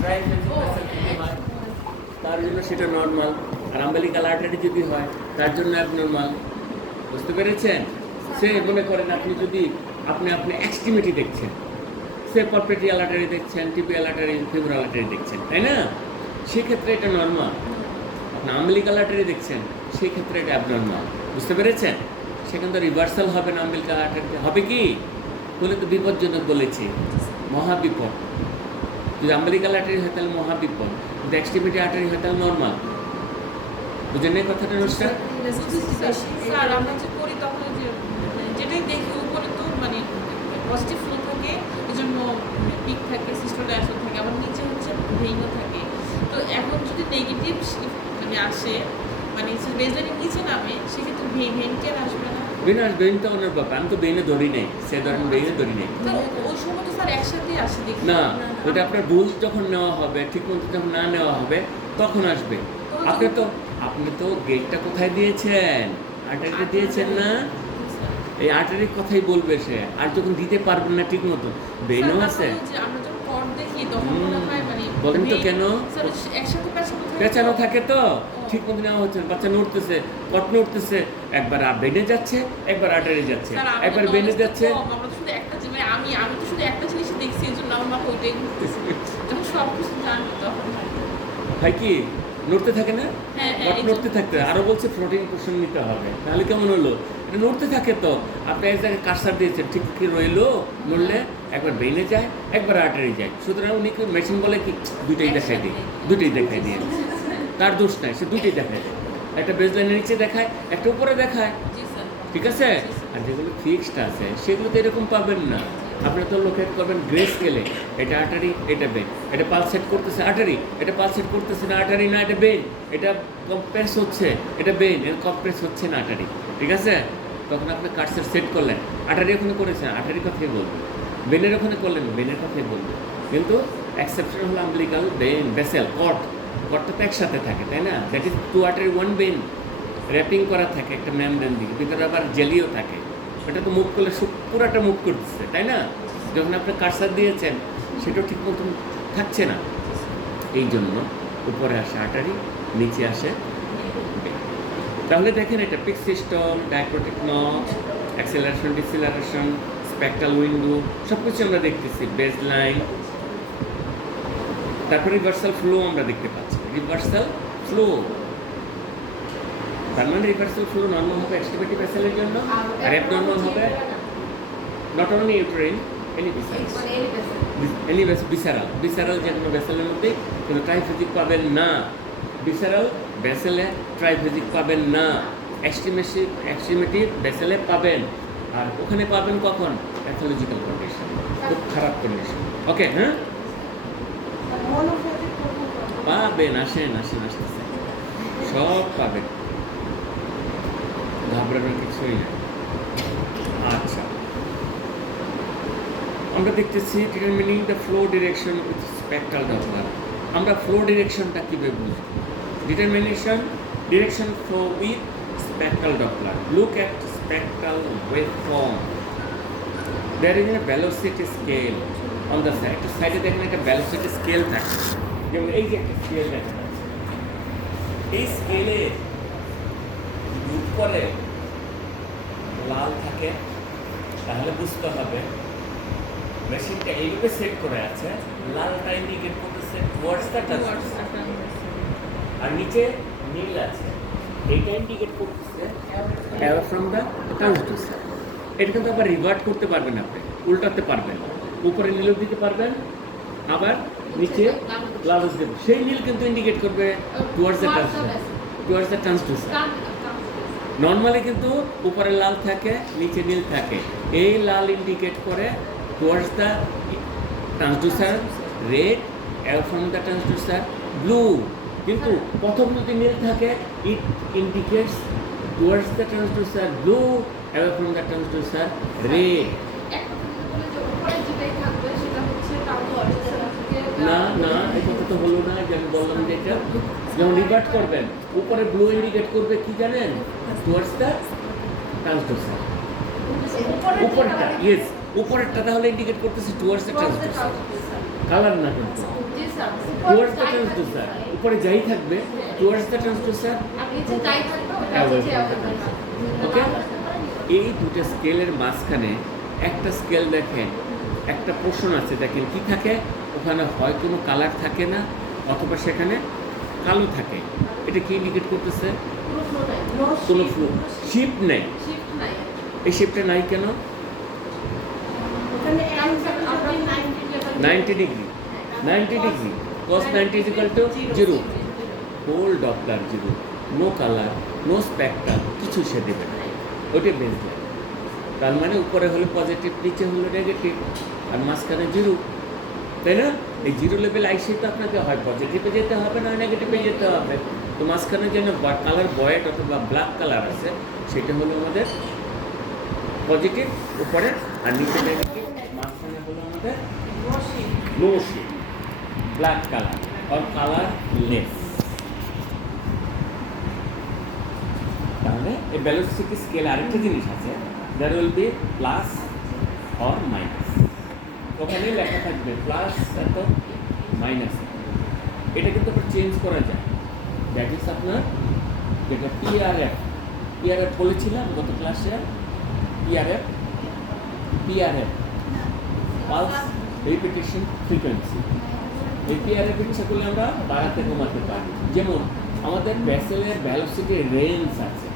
ট্রাইফেজিক vessel যদি হয় তার জন্য সেটা নর্মাল, আর আম্বিলিকাল আর্টারি যদি হয় তার জন্য অ্যাবনর্মাল। বুঝতে পেরেছেন? সে মনে করেন আপনি যদি আপনি এক্সট্রিমিটি দেখছেন, সে পারপেটিয়াল আর্টারি দেখছেন, টিপিয়াল আর্টারি, ফিব্রাল আর্টারি দেখছেন, তাই না? সেক্ষেত্রে এটা নর্মাল। আপনি আম্বিলিকাল আর্টারি দেখছেন, সেই ক্ষেত্রে এটা অ্যাবনর্মাল। বুঝতে পেরেছেন? সেখানে তো রিভার্সাল হবে না, আম্বিলিকাল আর্টারিতে হবে কি? বলে তো বিপজ্জনক বলেছি, মহাবিপদ। যদি আম্বিলিকাল আর্টারি হয় তাহলে মহাবিপদ, যদি এক্সট্রিমিটি আর্টারি হয় তাহলে নর্মাল। বুঝেন এই কথাটা অনুষ্ঠান? স্যার আমরা যে করি তখন যে যেটাই দেখি উপরে তো মানে পজিটিভ ফ্লো থাকে, এই জন্য পিক থাকে, সিস্টোডায়াসন থাকে, আবার নিচে হচ্ছে ভেইনও থাকে। তো এখন যদি নেগেটিভ মানে আসে, মানে বেসলাইনের নিচে নামে, সেক্ষেত্রে ভেইন কেন আসবে না? বেইন তো ওনার ব্যাপার, আমি তো বেইনে ধরি নেই, সে ধরেন বেইনে ধরি নেই। ওই সময় তো স্যার একসাথেই আসে দেখি না, ওটা আপনার ভুল যখন নেওয়া হবে, ঠিক মতো যখন না নেওয়া হবে তখন আসবে। আপনি তো গেটটা কোথায় দিয়েছেন? আর্টারিটা দিয়েছেন না? এই আর্টারির কথাই বলবে সে, আর যখন দিতে পারবেন না ঠিক মতো, বেইনও আছে। আমরা যখন কর্ড দেখি তখন মনে হয় মানে বলেন তো কেন? স্যার একসাথে পেঁচানো থাকে তো, ঠিক মতো নেওয়া হচ্ছে, বাচ্চা নড়তেছে, কট নড়তেছে, একবার বেনে যাচ্ছে, একবার আর্টারি যাচ্ছে, একবার বেনে যাচ্ছে। আমরা তো শুধু একটা জিনিস, আমি তো শুধু একটা জিনিস দেখছি, এই জন্য আমার ওইটাই ঘুরতেছে। যখন সব কিছু জানবো তখন হয় কি নড়তে থাকে না? হ্যাঁ, কট নড়তে থাকতে, আরো বলছে ফ্লোটিং পোর্শন নিতে হবে, তাহলে কেমন হলো? এটা নড়তে থাকে তো, আপনি এক জায়গায় কারসার দিয়েছেন, ঠিক কি রইলো? নড়লে একবার বেনে যায়, একবার আর্টারি যায়। সুতরাং উনি মেশিন বলে কি দুইটাই দেখাই দিয়ে, তার দোষ নাই, সে দুইটাই দেখায় দেয়। একটা বেসলাইনের নিচে দেখায়, একটা উপরে দেখায়, ঠিক আছে? আর যেগুলো ফিক্সড আছে সেগুলো তো এরকম পাবেন না। আপনি তো লোকেট করবেন গ্রে স্কেলে, এটা আর্টারি, এটা বেন, এটা পালসেট করতেছে আর্টারি, এটা পালসেট করতেছে না আর্টারি, না এটা বেন, এটা কম্প্রেস হচ্ছে, এটা বেন, এটা কম্প্রেস হচ্ছে না আর্টারি, ঠিক আছে? তখন আপনি কার্সের সেট করলেন, আর্টারি ওখানে করেছেন, আর্টারির কথাই বলবেন, বেনের ওখানে করলেন, বেনের কথাই বলবেন। কিন্তু এক্সেপশন হলো আম্বিলিকাল বেন ভেসেল কটটা তো একসাথে থাকে, তাই না? That is two artery one vein, wrapping করা থাকে একটা মেমব্রেন দিকে, ভিতরে আবার জেলিও থাকে। সেটা তো মুভ করলে পুরাটা মুভ করতেছে, তাই না? যখন আপনি কারসার দিয়েছেন সেটাও ঠিক মতন থাকছে না, এই জন্য উপরে আসে আর্টারি, নিচে আসে বেন। তাহলে দেখেন এটা peak system, dicrotic notch, acceleration, deceleration, spectral window, সব কিছু আমরা দেখতেছি, বেস লাইন। তারপর রিভার্সাল ফ্লো আমরা দেখতে পাচ্ছি, রিভার্সাল ফ্লো। তার মানে রিভার্সাল ফ্লো নর্মাল হবে এক্সট্রিমিটি ভেসেলের জন্য, আর অ্যাবনর্মাল হবে not only uterine, any visceral যে কোনো ভেসেলের মধ্যেই কোনো ট্রাইফেজিক পাবেন না। ভিসেরাল ভেসেলে ট্রাইফেজিক পাবেন না, এক্সট্রিমিটি ভেসেলে পাবেন। আর ওখানে পাবেন কখন? প্যাথোলজিক্যাল কন্ডিশন, খুব খারাপ কন্ডিশন। ওকে, হ্যাঁ পাবেন, আসেন, সব পাবেন, ঘাবড়ানোর কিছুই নেই। আচ্ছা, আমরা দেখতেছি determining the flow direction with spectral Doppler. আমরা ফ্লো ডিরেকশনটা কীভাবে বুঝব? Direction flow with spectral Doppler. Look at spectral waveform. There is a velocity scale on the side. একটা সাইডে দেখেন একটা ভেলোসিটি স্কেল থাকে, যেমন এই যে একটা স্কেল দেখা যাচ্ছে, এই স্কেলে উপরে লাল থাকে তাহলে বুঝতে হবে মেশিনটা এইভাবে সেট করে আছে, লালটা ইন্ডিকেট করতেছে টুয়ার্ডস দ্য ট্রান্সডুসার, আর নিচে নীল আছে, এইটা ইন্ডিকেট করতেছে অ্যাওয়ে ফ্রম দ্য ট্রান্সডুসার। এটা কিন্তু আবার রিভার্ট করতে পারবেন, আপনি উল্টাতে পারবেন, উপরে নীলও দিতে পারবেন, আবার নিচে লাল দেবেন, সেই নীল কিন্তু ইন্ডিকেট করবে টুয়ার্ডস দ্য ট্রান্সডুসার। নর্মালি কিন্তু উপরে লাল থাকে, নিচে নীল থাকে, এই লাল ইন্ডিকেট করে towards the transducer, red away from the transducer, blue. কিন্তু প্রথম যদি নীল থাকে ইট indicates towards the transducer blue, away from the transducer red. না এই কথা তো হলো না, যে আমি বললাম যে এটা যেমন রিভার্ট করবেন, উপরে ব্লু ইন্ডিকেট করবে কি জানেন? Towards the transducer. উপরেরটা, উপরেরটা তাহলে ইন্ডিকেট করতেছে টুয়ার্ডস দ্য ট্রান্সডুসার, কালার না কিন্তু। টুয়ার্ডস দ্য ট্রান্সডিউসার, উপরে যাই থাকবে টুয়ার্ডস দ্য ট্রান্সডিউসার, ওকে। এই দুটো স্কেলের মাঝখানে একটা স্কেল দেখেন, একটা পোর্শন আছে দেখেন কি থাকে ওখানে, হয় কোনো কালার থাকে না অথবা সেখানে কালো থাকে। এটা কি ইন্ডিকেট করতেছে? কোনো ফ্লো, শিফট নেই। এই শিফটটা নাই কেন? 90 degree, 90 degree, cos 90 is equal to 0, whole Doppler 0, no colour, no spectrum, কিছু সে দেবে না। ওইটাই বেসলাইন। তার মানে উপরে হলে পজিটিভ, নিচে হলে নেগেটিভ, আর মাঝখানে 0, তাই না? এই 0 লেভেল আইসে তো আপনাকে হয় পজিটিভে যেতে হবে না নেগেটিভে যেতে হবে। তো মাঝখানে যেন কালার বয়েড অথবা ব্ল্যাক কালার আছে সেটা হলো আমাদের পজিটিভ উপরে, আর নিচে নেগেটিভ, মাঝখানে হলো আমাদের no shade, black colour or colourless. তাহলে এই ভেলোসিটি স্কেল আরেকটা জিনিস আছে, there will be plus or minus. ওখানে লেখা থাকবে প্লাস এত মাইনাস। এটা কিন্তু আবার চেঞ্জ করা যায়। দ্যাট ইজ আপনার যেটা পিআরএফ, পিআরএফ বলেছিলাম গত ক্লাসে, PRF, PRF pulse repetition frequency. এই পিআরএফ ইচ্ছা করলে আমরা বাড়াতে কমাতে পারি। যেমন আমাদের ভেসেলের ভেলোসিটি রেঞ্জ আছে,